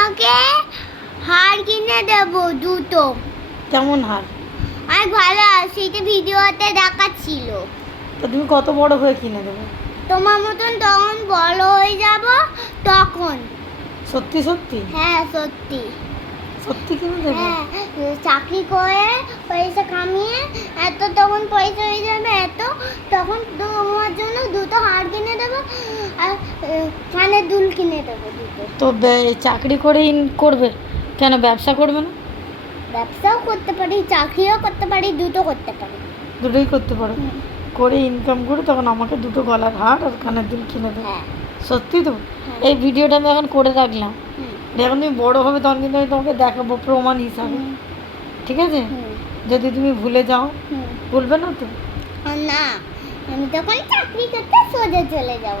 তোমাকে হার কিনে দেবো দুটো। কেমন হার? আর ভালো সেইটা ভিডিওতে দেখাচ্ছিল। তো তুমি কত বড় হয়ে কিনে দেবে? তোমার মতন তখন বড় হয়ে যাব তখন। সত্যি সত্যি? হ্যাঁ সত্যি। সত্যি কিনে দেবে? হ্যাঁ চাকরি করে পয়সা কামিয়ে এত তখন পয়সা হয়ে যাবে এত, তখন তোমার জন্য দুটো হার কিনে দেবো আর কানের দুল কিনে দেবো দুটো। তো চাকরি করে করবে কেন, ব্যবসা করবে না? ব্যবসাও করতে পারি, চাকরিও করতে পারি, দুটো করতে পারি। দুটোই করতে পারো। হুম। করে ইনকাম করে তখন আমাকে দুটো গলার হার আর কানের দুল কিনে দেবে। হ্যাঁ। সত্যি তো? হ্যাঁ। এই ভিডিওটা আমি এখন করে রাখলাম। হুম। যখন তুমি বড় হবে তখন কিন্তু আমি তোমাকে দেখাবো প্রমাণ হিসাবে। হুম। ঠিক আছে? হুম। যদি তুমি ভুলে যাও, হুম। ভুলবে না তো? না, আমি তখন চাকরি করতে সোজা চলে যাব।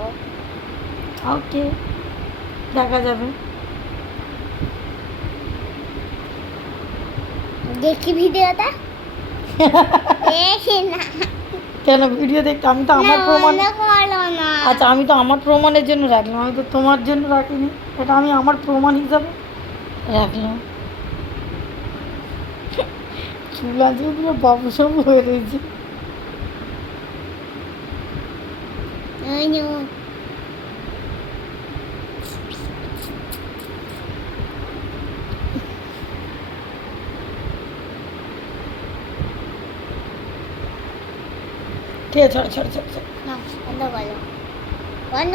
ওকে, দেখা যাবে। দেখি ভিডিওটা। দেখি না। কেন ভিডিও দেখতে? আমি তো আমার না, প্রমাণ। বন্ধ করো না। আচ্ছা, আমি তো আমার প্রমাণের জন্য রাখলাম, আমি তো তোমার জন্য রাখিনি। এটা আমি আমার প্রমাণ হিসাবে রাখলাম। চুল আজকে পুরো বাবু সবু হয়ে রয়েছে। ওই যেমন। ঠিক আছে, ছাড় ছাড় ছাড় ছাড়। না, বন্ধ করো। বন্ধ